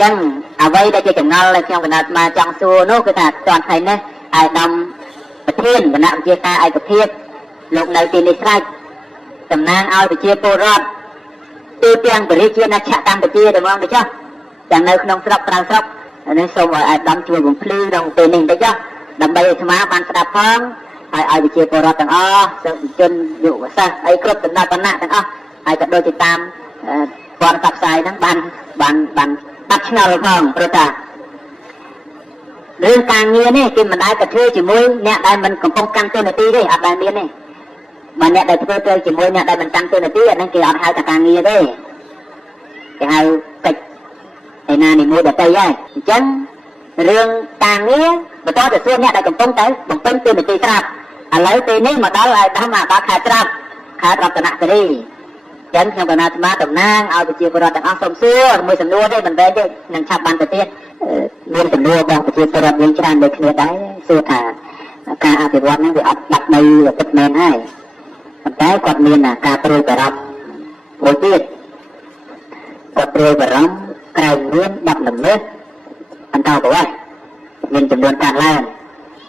จังเอาไว้ได้จะงอเลยtrongขนาดมาจังซัวนู้ก็ถ้าตอนไทยเนี่ยไอ้ดำประเทศขณะเจ้าไอ้ประเทศลงในปีนี้ใช่ตำนานเอาไปเชี่ยโปรอดตีเตียงไปเรียกเชี่ยนักฉะตามไปเชี่ยเดี๋ยวมองไปจ้ะจังในขนมสลับตรังสลับในสมไอ้ดำช่วยบุญพลื้ดงตีหนึ่งไปจ้ะดำไปสมาบันสลับพังไอ้ไปเชี่ยโปรอดต่างอ้อจนอยู่ซะไอ้ครบตำนานตำนานต่างอ้อไอ้จะโดยติดตามก่อนตัดสายทั้งบันตัดชนลพองประกาศเรื่องการเงินนี่กินมันได้กระเทือจีมุ้ยเนี่ยได้มันของป้องกันตัวในตีด้วยอัดได้เมียนี่มันเนี่ยได้เทือจีมุ้ยเนี่ยได้มันกันตัวในตีนั่นคืออัดหายจากการเงินด้วยจะให้ติดไอ้นานี่มุ้ยแบบใจใหญ่จังเรื่องการเงินมันต้องแต่ส่วนเนี่ยได้ของป้องกันของเป็นตัวในตีตราบอะไรตีนี้มาได้อะไรทำมาบ้าขายตราบตระหนักจะดีจังtrongขณะมาตำนางเอาไปเชี่ยโปรอดต่างอ้อสมซัวมือสำนัวได้มันได้ด้วยนังชาบันประเทศเรียนเป็นนัวบางประเทศสำหรับยิงชาญโดยเคลียร์ได้สู้ถ่าการอภิวัตนั้นจะอัดดับในติดแมนให้มันได้กอดเมียนการปลุกกระรำโปรตีดกอดปลุกกระรำไกลเมียนดับหนึ่งเลือดอันเก่าบอกว่าเงินจำนวนการไล่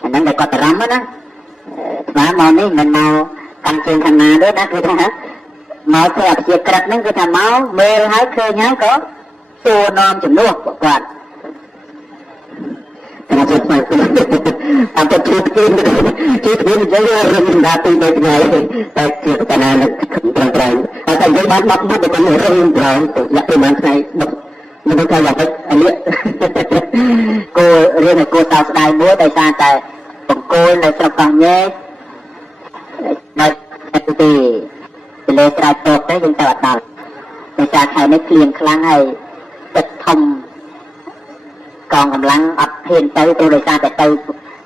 อันนั้นได้กอดกระรำนะหมาเมานี่มันเมากันเชิงขนาด้วยนะคือฮะเมาแค่เสียกระนั้นก็ทำเมาเมื่อหายเคยย้ายก็ตัวนอมจำนวนกว่าการจัดการอันเป็นชุดกินเยอะๆมันได้ตีไปไงแต่เกี่ยวกับการนั่นกลางๆแต่ยังบ้านเป็นคนเรื่องกลางอยากเป็นมันใครมันต้องการอยากเป็นอันนี้กูเรียนกูสาวสไตล์ม้วนแต่ซาแต่ผมกูในสระกังเย่ในตีเป็นเลยกลายโตได้ยังแต่วัดดาวในซาไทยในเกลียงครั้งให้ติดทมกองกำลังอัดเพียนเตยตัวโดยสารแต่เตย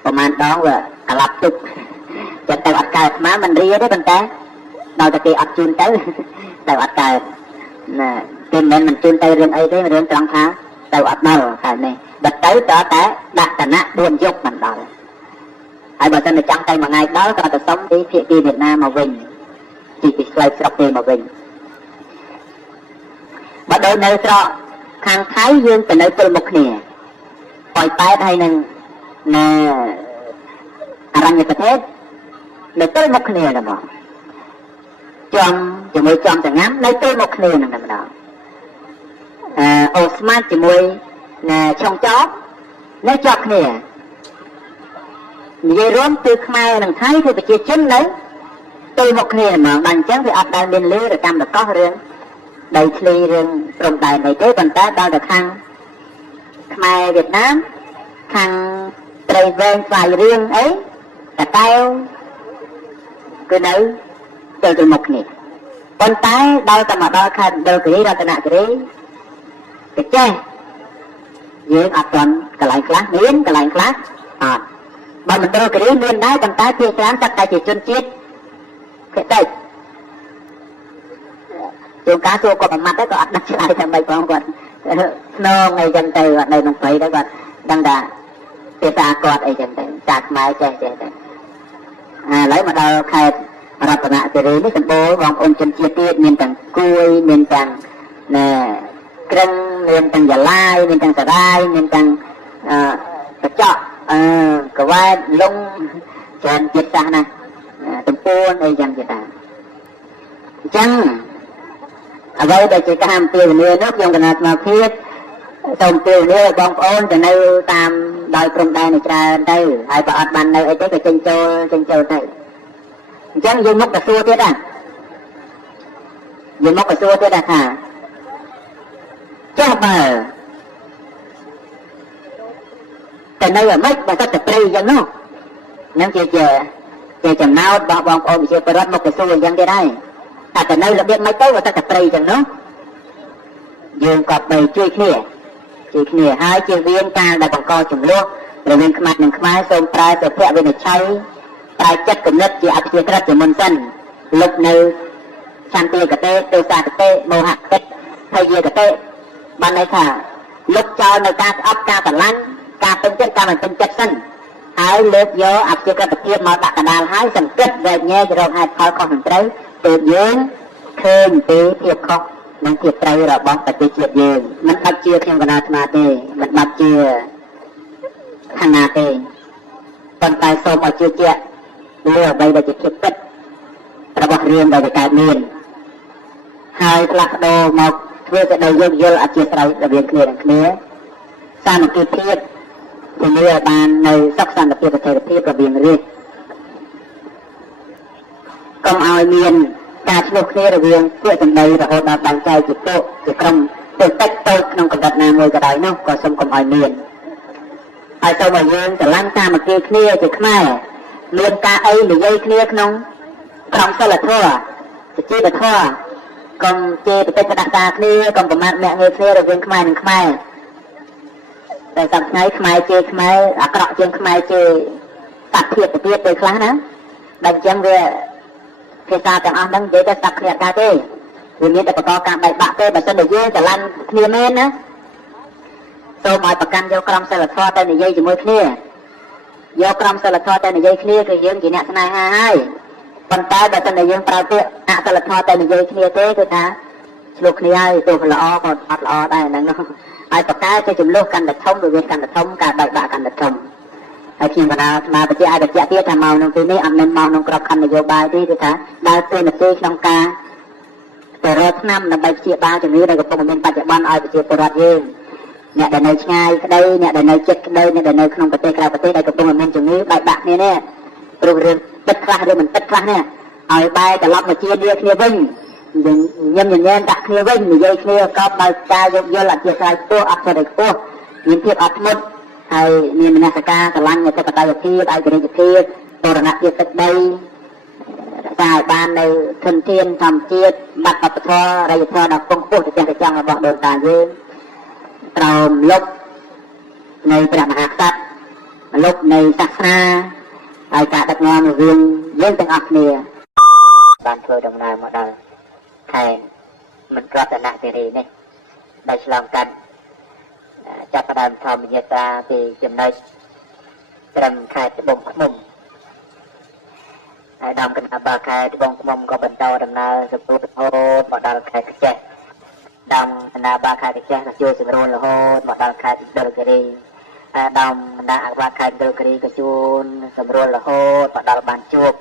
ประมาณđóว่ากลับตุกจะเตยอัดกายม้ามันเรียได้ตั้งแต่เราจะเตยอัดจูนเตยเตยอัดกายน่ะเป็นเหมือนมันจูนเตยเรื่องไอ้ได้เรื่องตรังท้าเตยอัดเมาค่ะนี่ดัดเตยต่อแต่ดัดแต่นะดวนยกมันđóไอ้บอกจะในจังเตยมาไงđóก็จะsốngที่เพียกีViệt Nam mà Vinh chỉ bị xoay sọc tiền mà Vinh bắt đầu nơi sọ hàng Thái Dương từ nơi tôi một nèปล่อยไปได้หนึ่งนะอะไรอย่างประเทศในตัวมุกเนี่ยนะบอกจอมจะมวยจอมแต่งั้นในตัวมุกเนี่ยนะบอกโอสมาจะมวยนะช่องจ๊อบในจ๊อบเนี่ยยี่ร่วมtừ Khmerหนึ่งไทยคือไปเชี่ยชิ้นเลยตัวมุกเนี่ยนะบอกดังจังที่อัดได้เรียนรู้หรือจำแบบก็เรื่องได้คลีเรื่องตรงใดในเจ้าบรรดาดาวตะคังKhmer Việt Nam thằng trời ven vài riêng ấy là tao cứ nữ từ một nè con tái đau ta mà đau khăn đau cái đau ta nạ cái cái chơi dưới ập tuần cái lạnh class miếng cái lạnh class mà mình đau cái miếng đá con tái kia class chắc tay chỉ chân chết cái đây trường cá xô có mặt đấy có ập đặt lại thằng bay con còn nó ngày chân từ ở đây nó phải đó còn đang đà cái ta cọt ấy chân từ chặt máy chơi lấy mà đâu khaiรับประทานเรื่องนี้สันโบวางองค์จนเจี๊ยบเมียนต่างกุยเมียนต่างเนี่ยกระงเมียนต่างยาลายเมียนต่างสะได้เมียนต่างกระเจาะกระว่าลงเชิญจิตตานะตุ่มปูนไอ้ยังจิตตาจังเอาไว้ได้จิตการเปลี่ยนเนื้อนักยงกันมาเพียรส่งเปลี่ยนเนื้อบางองค์จะในตามโดยกรงใดในจราได้ไอ้ปอดบันในไอ้เจ้าก็เจงโจได้จังยืนมกกระซัวเท่านั้นยืนมกกระซัวเท่านั้นค่ะเจ้าบ่าวแต่ในไม่มันก็จะปรียังเนาะนั่นเจจำนาวบางองค์เชื่อประวัติมกกระซัวยังได้แต่ในระเบียบไม่โตว่าจะปรีจังเนาะยืนกับไปช่วยเคลียร์ให้เจียเวียนการได้บังกอจุ่มลูกหรือเวียนขมัดหนึ่งขมายทรงปลายแต่เพื่อเวียนใช้ปลายจัดกำเนิดจีอัพเสียกระจะมันสั้นลุกในชันเตกระเตะตัวซากระเตะโมหะเตะไทยเยกระเตะบันในค่ะลุกเจ้าในการอัพการตัดลันการเป็นเจ็ดการมันเป็นเจ็ดสั้นหายเลือกเยอะอัพเสียกระเทียมมาตักกระดาษหายสังเกตแบบนี้จะเราหายพอของหันใจตื่นยืนเคลื่อนตีเทียบคอก នឹងជាត្រូវរបស់ប្រទេសជាតិយើងមិនបាច់ជាខ្ញុំកណាអាត្មាទេមិនបាច់ជាខាងណាទេប៉ុន្តែសូមឲ្យជឿជាក់លើអ្វីដែលជាភាពពិតរបស់រឿងដែលកើតមានហើយផ្លាស់ប្ដូរមកធ្វើទៅដោយយោគយល់អធិស្ឋានរវាងគ្នានឹងគ្នាសាមគ្គីភាពជំនឿឲ្យបាននៅសុខសន្តិភាពស្ថិរភាពរវាងរាជកុំឲ្យមានការឆ្លោះគ្នារវាងពួកចម្ដីរហូតដល់បែងចែកជាពួកជាក្រុមទៅតិចតូចក្នុងកម្រិតណាមួយក៏ដោយនោះក៏សូមកុំឲ្យមានហើយសូមឲ្យយើងស្រឡាញ់សាមគ្គីគ្នាជាខ្មែរមានការអីនិយាយគ្នាក្នុងក្រមសីលធម៌សុជីវធម៌កុំជេរប្រតិបត្តិការគ្នាកុំប្រមាថមាក់ងាយគ្នារវាងខ្មែរនិងខ្មែរតែសប្តាហ៍ខ្មែរជេរខ្មែរអាក្រក់ជាងខ្មែរជេរសត្វភាពទៅទៀតទៅខ្លះណាដល់អញ្ចឹងវាភាសាទាំងអស់ហ្នឹងនិយាយទៅស្ដាប់គ្នាអត់កើតទេវាមានតែបកកការបែកបាក់ទេបើមិនតែយើងស្រឡាញ់គ្នាមែនណាសូមឲ្យប្រកាន់យកក្រមសីលធម៌ទៅនិយាយជាមួយគ្នាយកក្រមសីលធម៌ទៅនិយាយគ្នាគឺយើងជាអ្នកស្នេហាហើយប៉ុន្តែបើមិនតែយើងប្រើពាក្យអសីលធម៌ទៅនិយាយគ្នាទេគឺថាឆ្លោះគ្នាហើយទោះល្អក៏អត់ល្អដែរហ្នឹងហើយប្រកែទៅចំនួនកាន់តែធំវាកាន់តែធំការបែកបាក់កាន់តែធំហើយខ្ញុំកណាស្មារតីឲ្យបញ្ជាក់ទៀតថាមកក្នុងទីនេះអត់មានមកក្នុងក្របខ័ណ្ឌនយោបាយទេគឺថាដើរទៅនគរក្នុងការទៅរកឆ្នាំដើម្បីព្យាបាលជំងឺដែលកំពុងមានបច្ចុប្បន្នឲ្យប្រជាពលរដ្ឋយើងអ្នកដែលនៅឆ្ងាយក្តីអ្នកដែលនៅជិតក្តីអ្នកដែលនៅក្នុងប្រទេសក្រៅប្រទេសដែលកំពុងមានជំងឺបែកបាក់គ្នានេះព្រោះរឿងពិតខ្លះឬមិនពិតខ្លះនេះឲ្យបែរត្រឡប់មកជាគ្នាវិញញញញែនដាក់គ្នាវិញនិយាយគ្នាកប់ដោយការយោគយល់អធិស្ឋានខ្ពស់អត់សេរីខ្ពស់មានភាពអត់ធ្មត់ហើយមានមនសិការស្រឡាញ់នៃបដិភាពឯករាជ្យភាពបរណភាពទឹកដីរក្សាឲ្យបាននៅធនធានធម្មជាតិបាត់វប្បធម៌រាជធម៌ដ៏គង់ខ្ពស់ទៅទាំងចង់របស់ដូនតាយើងក្រោមលុបនៃព្រះមហាក្សត្រលុបនៃសាសនាហើយការដឹកនាំរវាងយើងទាំងអស់គ្នាបានធ្វើដំណើរមកដល់ខេត្តមិនក្របតនគិរីនេះដែលឆ្លងកាត់ចាប់ផ្ដើមធម្មយាត្រាពីចំណុចត្រឹមខេត្តត្បូងឃ្មុំហើយដំគណៈបាខេត្តត្បូងឃ្មុំក៏បន្តដំណើរសម្ពុះរហូតមកដល់ខេត្តកញ្ចេះដំគណៈបាខេត្តកញ្ចេះក៏ជួយសម្រួលរហូតមកដល់ខេត្តដុលគិរីដំគណៈអភិបាលខេត្តដុលគិរីក៏ជួនសម្រួលរហូតមកដល់បានជួប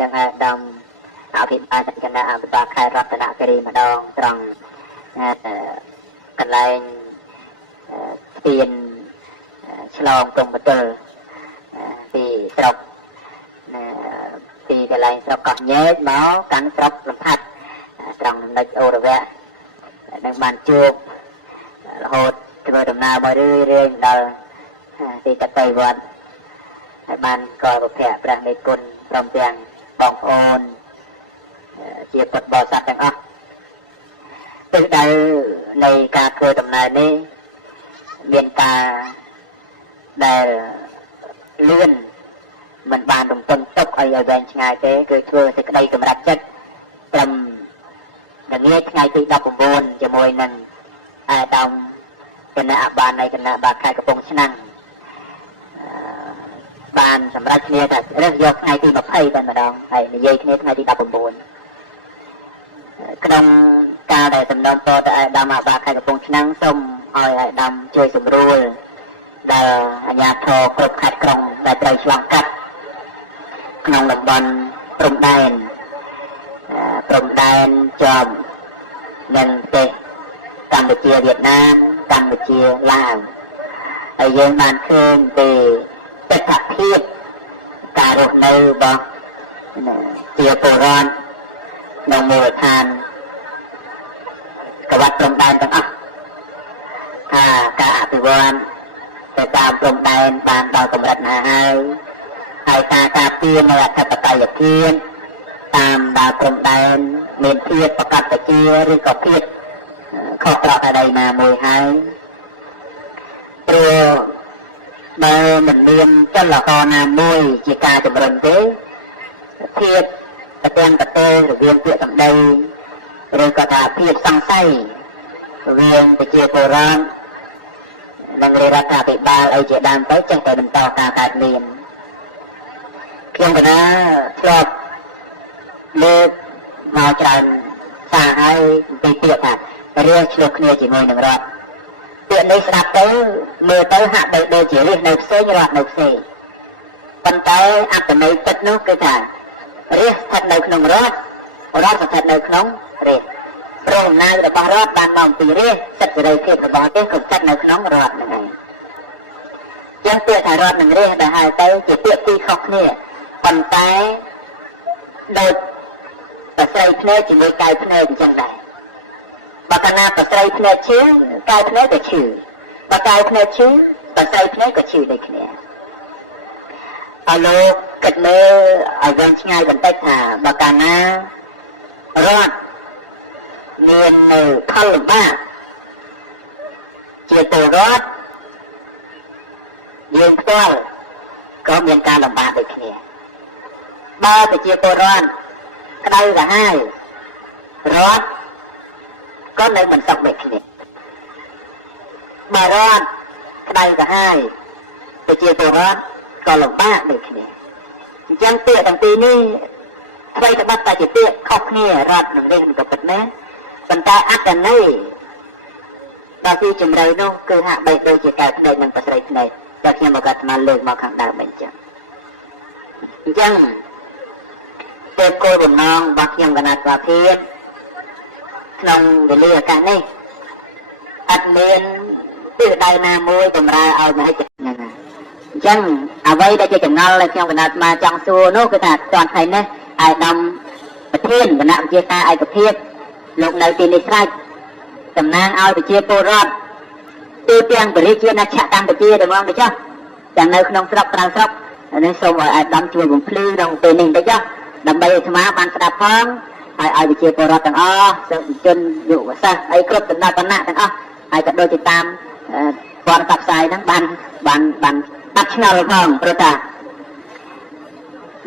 នឹងដំអភិបាលគណៈអភិបាលខេត្តរតនគិរីម្ដងត្រង់កន្លែងស្ពានឆ្លងព្រំប្រទល់ពីស្រុកពីកន្លែងស្រុកកោះញែកមកកាន់ស្រុកលំផាត់ត្រង់ចំណុចអូរវៈនឹងបានជួបរហូតធ្វើដំណើរមករឿយៗដល់ទីកតីវត្តហើយបានក៏ប្រភពព្រះមេគុណព្រមទាំងបងប្អូនជាពុទ្ធបរិស័ទទាំងអស់ទិសដៅនៃការធ្វើដំណើរនេះមានការដែលលឿនមិនបានរំពឹងទុកឲ្យវែងឆ្ងាយទេគឺធ្វើសេចក្តីសម្រេចចិត្តត្រឹមល្ងាចថ្ងៃទី19ជាមួយនឹងអាដាមគណៈអបាលនៃគណៈបាខេត្តកំពង់ឆ្នាំងបានសម្រេចគ្នាថារើសយកថ្ងៃទី20តែម្ដងហើយនិយាយគ្នាថ្ងៃទី19ក្នុងការដែលសំណូមពរទៅអាដាមអបាលខេត្តកំពង់ឆ្នាំងសូមឲ្យអាដាមជួយសម្រួលដែលអាជ្ញាធរគ្រប់ខេត្តក្រុងដែលត្រូវឆ្លងកាត់ក្នុងតំបន់ព្រំដែនជាប់នឹងប្រទេសកម្ពុជាវៀតណាមកម្ពុជាឡាវហើយយើងបានឃើញពីទស្សនវិជ្ជាការរស់នៅរបស់ជាពលរដ្ឋនៅមូលដ្ឋានកវត្តព្រំដែនទាំងអស់ថាការអភិវឌ្ឍទៅតាមព្រំដែនបានដល់កម្រិតណាហើយការការពារនៅអធិបតេយ្យភាពតាមដើរព្រំដែនមានភាពប្រកបប្រជាឬក៏ភាពខុសប្រក្រតីណាមួយហើយព្រោះបើមិនមានចលករណាមួយជាការជំរុញទេភាពប្រទាំងប្រទេសរវាងពាក្យសម្ដីឬក៏ថាភាពសង្ស័យរវាងប្រជាពលរដ្ឋនិងរដ្ឋាភិបាលអីជាដើមទៅចេះតែបន្តការកើតមានខ្ញុំកណាធ្លាប់លើកមកច្រើនសារហើយពីពាក្យថា រៀងឆ្លោះគ្នាជាមួយនឹងរដ្ឋពាក្យនេះស្ដាប់ទៅមើលទៅហាក់បីដូចជារៀងនៅផ្សេងរដ្ឋនៅផ្សេងប៉ុន្តែអត្ថន័យពិតនោះគឺថារាជស្ថិតនៅក្នុងរដ្ឋស្ថិតនៅក្នុងរាជព្រមអំណាចរបស់រដ្ឋបានមកពីរាជសិទ្ធិសេរីភាពរបស់ទេក៏ស្ថិតនៅក្នុងរដ្ឋហ្នឹងឯងចឹងពាក្យថារដ្ឋនិងរាជដែលហៅទៅជាពាក្យពីរខុសគ្នាប៉ុន្តែដូចប្រស្រីភ្នែកជាមួយកាយភ្នែកអញ្ចឹងដែរបើកាលណាប្រស្រីភ្នែកឈឺកាយភ្នែកក៏ឈឺបើកាយភ្នែកឈឺប្រស្រីភ្នែកក៏ឈឺដូចគ្នាអរលោកគិតមើលឲ្យវែងឆ្ងាយបន្តិចថាបើកាលណារដ្ឋមាននៅផលលំបាកជាពលរដ្ឋយើងផ្ទាល់ក៏មានការលំបាកដូចគ្នាបើប្រជាពលរដ្ឋក្តៅក្រហាយរដ្ឋក៏នៅមិនសុខដូចគ្នាបើរដ្ឋក្តៅក្រហាយប្រជាពលរដ្ឋក៏លំបាកដូចគ្នាអញ្ចឹងពាក្យទាំងពីរនេះអ្វីក៏បាត់តែជាពាក្យខុសគ្នារដ្ឋនិងរាជក៏ពិតមែនប៉ុន្តែអត្ថន័យដល់ទីជំរៅនោះគឺហាក់បីដូចជាកែភ្នែកនិងប្រស្រីភ្នែកតែខ្ញុំមកកាត់ស្មានលើកមកខាងដើមអញ្ចឹងពេលគោលបំណងរបស់ខ្ញុំគណៈសភាក្នុងវេលាឱកាសនេះអត់មានទិសដៅណាមួយបំរើឲ្យមហិច្ឆតាណាអញ្ចឹងអ្វីដែលជាចំណល់ដែលខ្ញុំគណៈស្មាចង់សួរនោះគឺថាតន់ថ្ងៃនេះអាយដាមប្រធានគណៈវិជាការឯកភាពលោកនៅទីនេះស្រេចតំណាងឲ្យប្រជាពលរដ្ឋទូទាំងប្រជាជាតិណាឆកម្ពុជាតែមកទៅចុះទាំងនៅក្នុងស្រុកក្រៅស្រុកនេះសូមឲ្យអាយដាមជួយបំភ្លឺក្នុងពេលនេះទៅចុះដើម្បីឲ្យស្មាបានស្ដាប់ផងឲ្យប្រជាពលរដ្ឋទាំងអស់សិស្សជនយុវសាស្ត្រអីគ្រប់ដំណាក់ទាំងអស់ហើយក៏ដូចជាតាមព័ត៌មានផ្សាយហ្នឹងបានបាត់ឆ្ងល់ផងព្រោះថា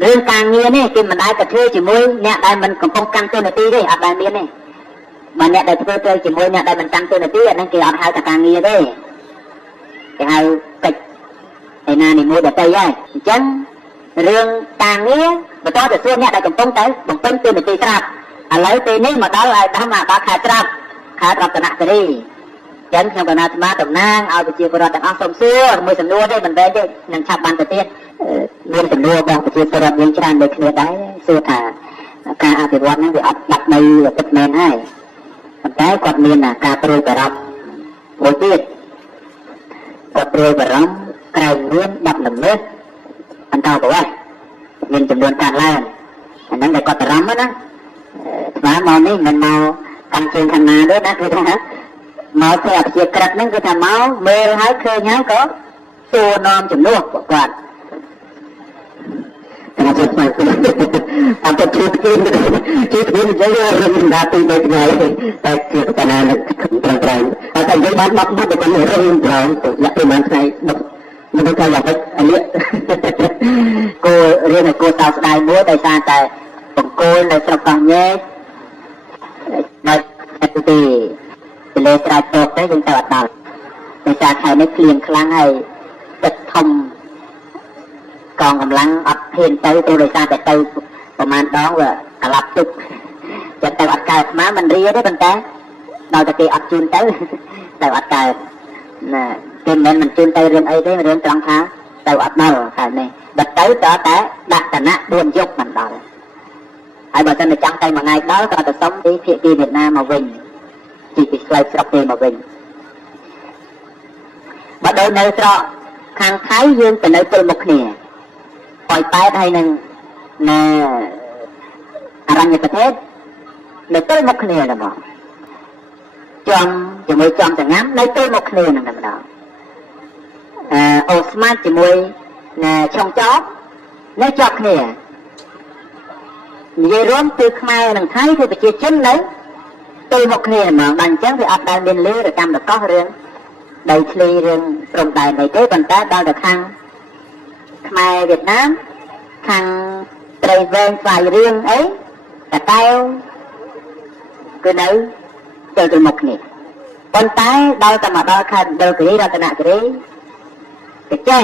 រឿងការងារនេះគេមិនដែលទៅធ្វើជាមួយអ្នកដែលមិនកំពុងកាន់តួនាទីទេអត់ដែលមានទេបើអ្នកដែលធ្វើទៅជាមួយអ្នកដែលមិនកាន់តួនាទីអាហ្នឹងគេអត់ហៅថាការងារទេគេហៅកិច្ចឯណានិមួយដទៃហើយអញ្ចឹងរឿងការងារបន្តទៅសួរអ្នកដែលកំពុងទៅបំពេញតួនាទីស្រាប់ឥឡូវពេលនេះមកដល់ឲ្យដល់មកដល់ខែត្រាប់ខែរតនគិរីចឹងខ្ញុំកណាត់ស្មាតំណាងឲ្យប្រជាពលរដ្ឋទាំងអស់សូមសួរមួយសំណួរទេមិនមែនទេនឹងឆាប់បានទៅទៀតមានសំណួររបស់ប្រជាពលរដ្ឋយើងច្រើនដូចគ្នាដែរសួរថាការអភិវឌ្ឍហ្នឹងវាអត់បាត់ដីពិតមែនហើយប៉ុន្តែគាត់មានការព្រួយបារម្ភមួយទៀតគាត់ព្រួយបារម្ភក្រៅមានបាត់ល្មើសបន្តប្រវត្តិមានចំនួនកើតឡើងអាហ្នឹងដែលគាត់បារម្ភណាស្មាមកនេះមិនមកកាន់ជើងខាងណាទេណាគឺថាមកធ្វើអភិជាក្រិតហ្នឹងគឺថាមកមើលហើយឃើញហើយក៏សួរនាំជំនួសពួកគាត់តែទៅស្មាអត់ទៅជួយនិយាយរឿងដាទីដូចថ្ងៃតែគឺតាណាត្រង់តែតែយើងបានបាត់ទៅក្នុងរឿងត្រង់ទៅយកទៅបានថ្ងៃមិនថាយ៉ាងម៉េចអានេះគោរៀនឲ្យគោតោស្ដាយមួយដោយសារតែបង្គោលនៅស្រុកកោះញែកនៅទីលើស្រែតតទៅយើងទៅអត់ដល់ដោយសារខែនេះភ្លៀងខ្លាំងហើយទឹកធំកងកម្លាំងអត់ហ៊ានទៅដោយសារតែទៅប្រហែលដងវាក្លាប់ទឹកចិត្តទៅអត់កើតស្មាមិនរៀទេប៉ុន្តែដល់តែគេអត់ជូនទៅអត់កើតណាគេមិនជូនទៅរឿងអីទេរឿងត្រង់ថាទៅអត់ដល់ខែនេះបើទៅតើតែដាក់តំណ4យប់មិនដល់ហើយបើមិនចង់ទៅមួយថ្ងៃដល់ក៏ទៅសុំពីភាគីវៀតណាមមកវិញពីស្លៃស្រុកទេមកវិញបើដល់នៅស្រុកខាងថៃយើងទៅនៅទល់មុខគ្នាប៉ោយប៉ែតហើយនឹងអរញ្ញប្រទេសនៅទល់មុខគ្នាតែមកចំជាមួយចំចងាំនៅទល់មុខគ្នានឹងតែម្ដងអូស្មាតជាមួយឆុងចោនៅជាប់គ្នានិយាយរួមគឺខ្មែរនិងថៃគឺប្រជាជននៅទល់មុខគ្នាហ្មងដល់អញ្ចឹងវាអត់ដែលមានលឺរកម្មតកោះរឿងដីធ្លីរឿងព្រំដែនអីទេប៉ុន្តែដល់ទៅខាងខ្មែរវៀតណាមខាងត្រីវែងស្វាយរៀងអីតែតែគឺនៅទល់មុខគ្នាប៉ុន្តែដល់តែមកដល់ខេត្តមណ្ឌលគិរីរតនគិរីទៅចេះ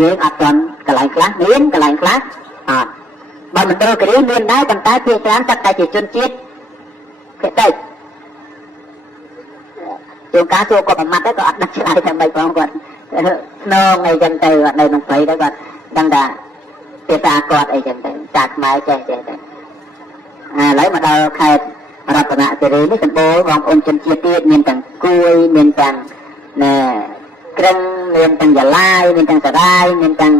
យើងអត់ទាន់កន្លែងខ្លះមានកន្លែងខ្លះអត់បើមណ្ឌលគិរីមានដែរប៉ុន្តែភាគច្រើនតែជាជនជាតិភាគតិច ជួនកាលសួរគាត់មួយម៉ាត់ទៅក៏អត់ដឹងឆ្លើយថាម៉េចផងគាត់ស្នងអីចឹងទៅអត់នៅក្នុងព្រៃទៅគាត់ដឹងថាភាសាគាត់អីចឹងទៅចាក់ខ្មែរចេះទៅឥឡូវមកដល់ខេត្តរតនគិរីនេះសម្បូរបងប្អូនជនជាតិទៀតមានទាំងគួយមានទាំងក្រឹងមានទាំងយ៉ាឡាយមានទាំងសារាយមានទាំង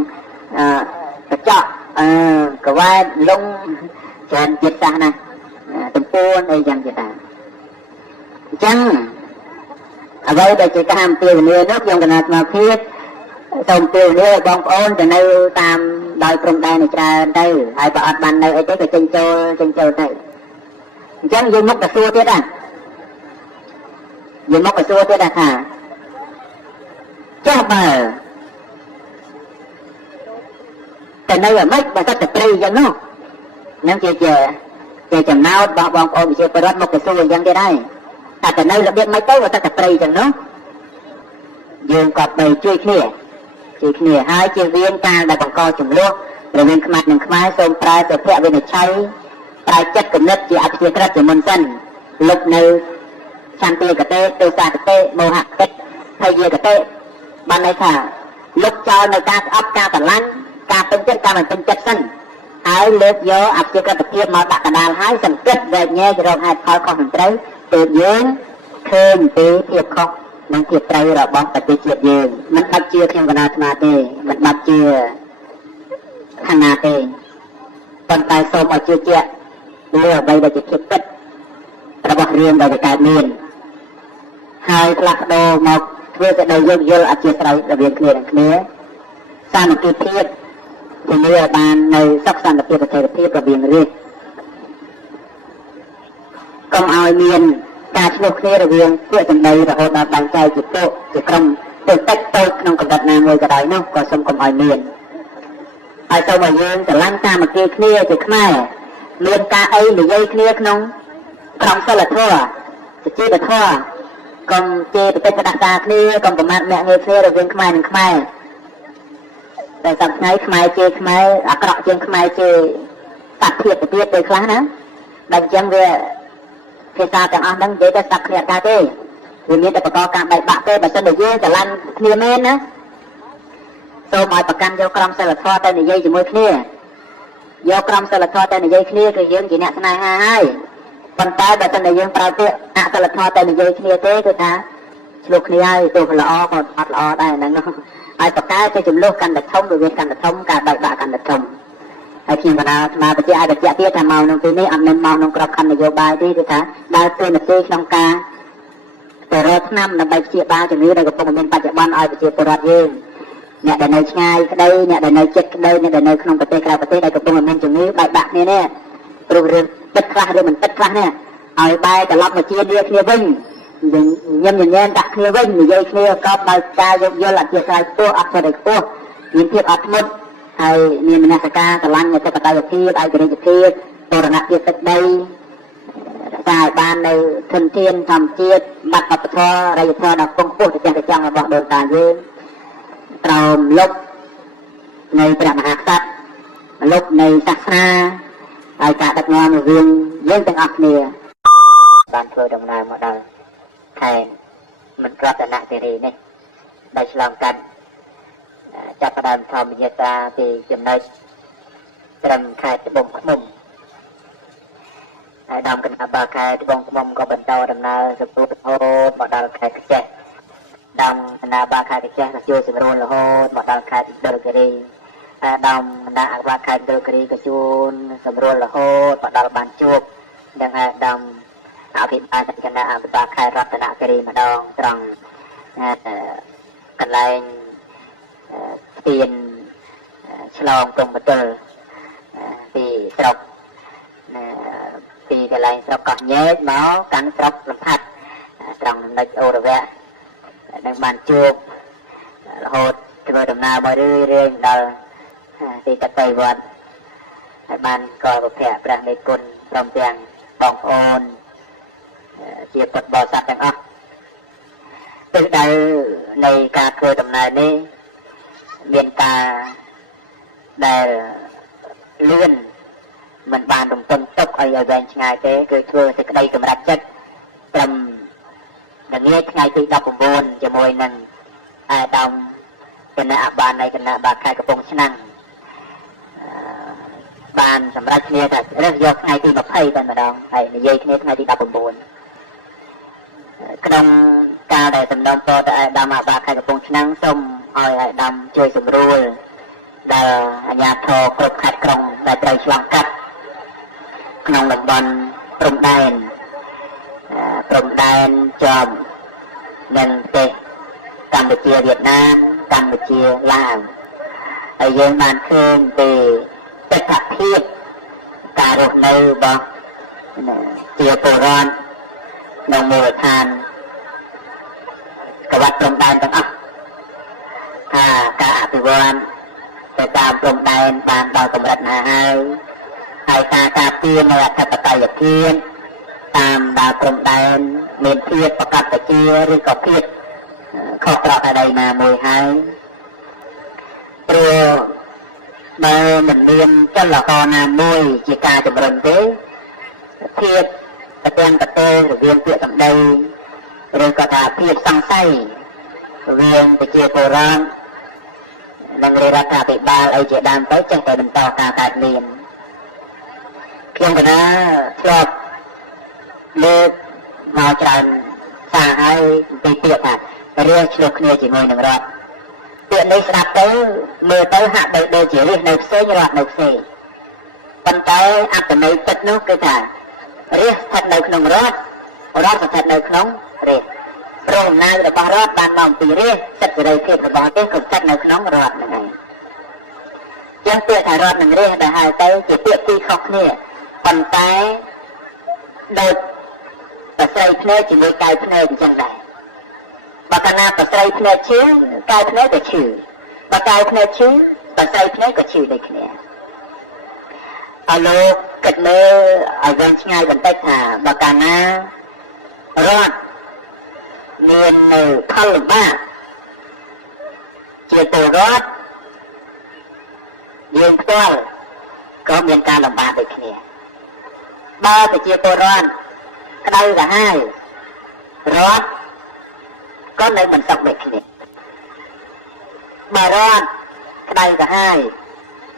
កញ្ចក់កវ៉ែតលងច្រើនជាតិសាសណាទំពួនអីចឹងទៀតដែរអញ្ចឹងអ្វីដែលជាការអំពាវនាវនោះខ្ញុំគណៈសមាភិបសូមអំពាវនាវឲ្យបងប្អូនទៅនៅតាមដោយព្រំដែននេះច្រើនទៅហើយបើអត់បាននៅអីទេក៏ចេញចូលទៅអញ្ចឹងយើងមកទៅសួរទៀតដែរយើងមកទៅសួរទៀតដែរថាចាស់បើតែនៅអាម៉េចបើគាត់ទៅព្រៃអញ្ចឹងនោះនឹងជាចំណោទរបស់បងប្អូនប្រជាពលរដ្ឋមកទៅសួរអញ្ចឹងទៀតដែរតែទៅនៅរបៀបម៉េចទៅបើទៅព្រៃអញ្ចឹងនោះយើងក៏បីជួយគ្នាហើយជាវៀងការដែលបង្កចំនួនរវាងខ្មែរនិងខ្មែរសូមប្រើសុភវិនិច្ឆ័យតែចិត្តគំនិតជាអភិក្រិតជាមុនសិនលុបនៅឆន្ទាកតេទោសាកតេមោហកតេភយកតេបានន័យថាលុបចោលនៅការស្អប់ការស្រឡាញ់ការពេញចិត្តការមិនពេញចិត្តសិនហើយលើកយកអភិក្រិតភាពមកដាក់កណ្ដាលហើយសង្កេតវែកញែករកហេតុផលខុសមិនត្រូវទើបយើងឃើញពីភាពខុសនិងភាពត្រូវរបស់ប្រទេសជាតិយើងមិនបាច់ជាខ្ញុំកណ្ដាលស្មារទេមិនបាច់ជាឋានៈទេប៉ុន្តែសូមឲ្យជឿជាក់លើអ្វីដែលជាភាពពិតរបស់រឿងដែលកើតមានហើយផ្លាស់ប្ដូរមកធ្វើទៅដោយយោគយល់អធិស្ឋានរវាងគ្នានិងគ្នាសាមគ្គីភាពជំនឿឲ្យបាននៅសុខសន្តិភាពប្រតិភាពរវាងរាជកុំឲ្យមានការឆ្លោះគ្នារវាងពួកសម្ដីរហូតដល់បែងចែកជាពួកជាក្រុមទៅតិចទៅក្នុងកម្រិតណាមួយក៏ដោយនោះក៏សូមកុំឲ្យមានហើយសូមឲ្យយើងស្រឡាញ់សាមគ្គីគ្នាជាខ្មែរមានការអីនិយាយគ្នាក្នុងក្រមសីលធម៌សុជីវធម៌កុំជេរប្រតិបត្តិការគ្នាកុំប្រមាថមាក់ងាយគ្នារវាងខ្មែរនិងខ្មែរតែសប្តាហ៍ថ្ងៃខ្មែរជេរខ្មែរអាក្រក់ជាងខ្មែរជេរសត្វភាពទៅទៀតទៅខ្លះណាតែអញ្ចឹងវាភាសាទាំងអស់ហ្នឹងនិយាយទៅស្ដាប់គ្នាអត់ដែរទេវាមានតែបកការបែកបាក់ទេបើមិនតែយើងស្រឡាញ់គ្នាមែនណាសូមឲ្យប្រកាន់យកក្រមសីលធម៌ទៅនិយាយជាមួយគ្នាយកក្រមសីលធម៌ទៅនិយាយគ្នាគឺយើងជាអ្នកស្នេហាហើយប៉ុន្តែបើមិនតែយើងប្រើពាក្យអសីលធម៌ទៅនិយាយគ្នាទេគឺថាឆ្លោះគ្នាហើយទោះល្អក៏អត់ល្អដែរហ្នឹងហើយប្រកែទៅចំនួនកាន់តែធំវាកាន់តែធំការបែកបាក់កាន់តែធំហើយខ្ញុំកណ្ដាលស្មារតីឲ្យបញ្ជាក់ទៀតថាមកក្នុងទីនេះអត់មានមកក្នុងក្របខ័ណ្ឌនយោបាយទេគឺថាដើរតួនាទីក្នុងការទៅរកឆ្នាំដើម្បីព្យាបាលជំងឺដែលកំពុងមានបច្ចុប្បន្នឲ្យប្រជាពលរដ្ឋយើងអ្នកដែលនៅឆ្ងាយក្តីអ្នកដែលនៅជិតក្តីអ្នកដែលនៅក្នុងប្រទេសក្រៅប្រទេសដែលកំពុងមានជំងឺបែកបាក់គ្នានេះព្រោះរឿងទឹកខ្លះឬមិនទឹកខ្លះនេះឲ្យបែរត្រឡប់មកជាគ្នាវិញញញញែនដាក់គ្នាវិញនិយាយគ្នាកប់ដោយការយោគយល់អធិស្ឋានខ្ពស់អត់ទៅខ្ពស់មានភាពអត់ធ្មត់ហើយមានមនសិការស្រឡាញ់អធិបតេយ្យភាពឯករាជ្យភាពបរណភាពទឹកដីរក្សាឲ្យបាននៅធនធានធម្មជាតិបាត់បព្វធម៌រាជធម៌ដ៏គង់ខ្ពស់ទៅទាំងចង់របស់ដូនតាយើងក្រោមលុបនៃព្រះមហាក្សត្រលុបនៃសាសនាហើយការដឹកនាំរវាងយើងទាំងអស់គ្នាបានធ្វើដំណើរមកដល់ខេត្តមណ្ឌលរតនគិរីនេះដោយឆ្លងកាត់ចាប់ផ្ដើមធម្មយាត្រាពីចំណុចត្រឹមខេត្តត្បូងឃ្មុំហើយដំគណៈបាលខេត្តត្បូងឃ្មុំក៏បន្តដំណើរសពុះរហូតមកដល់ខេត្តកញ្ចេះដំគណៈបាលខេត្តកញ្ចេះក៏ជួយសម្រួលរហូតមកដល់ខេត្តមណ្ឌលគិរីដំគណៈអភិបាលខេត្តមណ្ឌលគិរីក៏ជួយសម្រួលរហូតមកដល់បានជួបនឹងដំអភិបាលគណៈអភិបាលខេត្តរតនគិរីម្ដងត្រង់កន្លែងស្ពានឆ្លងព្រំប្រទល់ពីស្រុកពីកន្លែងស្រុកកោះញែកមកកាន់ស្រុកលំផាត់ត្រង់ចំណុចអូរវៈនឹងបានជួបរហូតធ្វើដំណើរមករឿយៗដល់ទីកតីវត្តហើយបានកល់ប្រភពព្រះមេគុណព្រមទាំងបងប្អូនជាពុទ្ធបរិស័ទទាំងអស់ទិសដៅនៃការធ្វើដំណើរនេះមានការដែលលឿនមិនបានរំពឹងទុកឲ្យវែងឆ្ងាយទេគឺធ្វើសេចក្តីសម្រេចចិត្តត្រឹម Đừng nghe ngày từ đọc bồn bồn cho môi nâng ai đồng cái nạ bàn này cái nạ bà khai cái bông năng bàn sầm rách nghe thật rất nhiều ngày từ mà phay bên mà đâu hay là dây nghe ngày từ đọc bồn bồn cái đông ca để tầm đông to tại đam mà bà khai cái bông năng xong rồi ai đam chơi sầm rùi là nhà thờ cột khát còng để trời choàng cắt nông đồng bòn trồng đèn chòm nên tệ Campuchia Việt Nam Campuchia Lào ở dương bàn khương về chất thật thiết cả rốt nâu bò chia cổ ron nông mùa than cả bắt trồng đènទាំងអស់ការអភិវឌ្ឍទៅតាមព្រំដែនបានដល់កម្រិតណាហើយការពារនៅអធិបតេយ្យភាពតាមដល់ព្រំដែនមានភាពប្រកបប្រជាឬក៏ភាពខុសប្រក្រតីណាមួយហើយព្រោះបើមិនមានចលករណាមួយជាការចម្រុនទេភាពប្រទាំងប្រទេសរវាងពាក្យសម្ដីឬក៏ថាភាពសង្ស័យរវាងប្រជាពលរដ្ឋនិងរដ្ឋាភិបាលអីជាដើមទៅចេះតែបន្តការកើតមានខ្ញុំកណាធ្លាប់លើកមកច្រើនសារហើយពីពាក្យថារឿងឆ្លោះគ្នាជាមួយនឹងរដ្ឋពាក្យនេះស្ដាប់ទៅមើលទៅហាក់ដូចជារាជនៅផ្សេងរដ្ឋនៅផ្សេងប៉ុន្តែអត្ថន័យពិតនោះគឺថារាជស្ថិតនៅក្នុងរដ្ឋស្ថិតនៅក្នុងរាជព្រមអំណាចរបស់រដ្ឋបានមកពីរាជសិទ្ធិសេរីភាពរបស់ទេក៏ស្ថិតនៅក្នុងរដ្ឋហ្នឹងឯងចឹងពាក្យថារដ្ឋនិងរាជដែលហៅទៅជាពាក្យពីរខុសគ្នាប៉ុន្តែដូចប្រស្រីភ្នែកជាមួយកាយភ្នែកអញ្ចឹងដែរបើកាលណាប្រស្រីភ្នែកឈឺកាយភ្នែកក៏ឈឺបើកាយភ្នែកឈឺប្រស្រីភ្នែកក៏ឈឺដូចគ្នាអរលោកគិតមើលឲ្យវែងឆ្ងាយបន្តិចថាបើកាលណារដ្ឋមាននៅផលលំបាកជាពលរដ្ឋយើងផ្ទាល់ក៏មានការលំបាកដូចគ្នាបើប្រជាពលរដ្ឋក្តៅក្រហាយរដ្ឋក៏នៅបន្ទុកដូចគ្នាបើរដ្ឋក្តៅក្រហាយ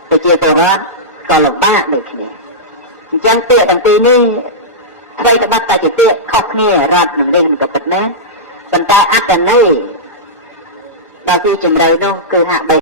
ប្រជាពលរដ្ឋក៏លំបាកដូចគ្នាអញ្ចឹងពាក្យទាំងពីរនេះអ្វីក៏បាត់តែជាពាក្យខុសគ្នារដ្ឋនិងរាជមិនក៏ពិតមែនប៉ុន្តែអត្ថន័យដល់ទីជំរឿនោះគឺហាក់បី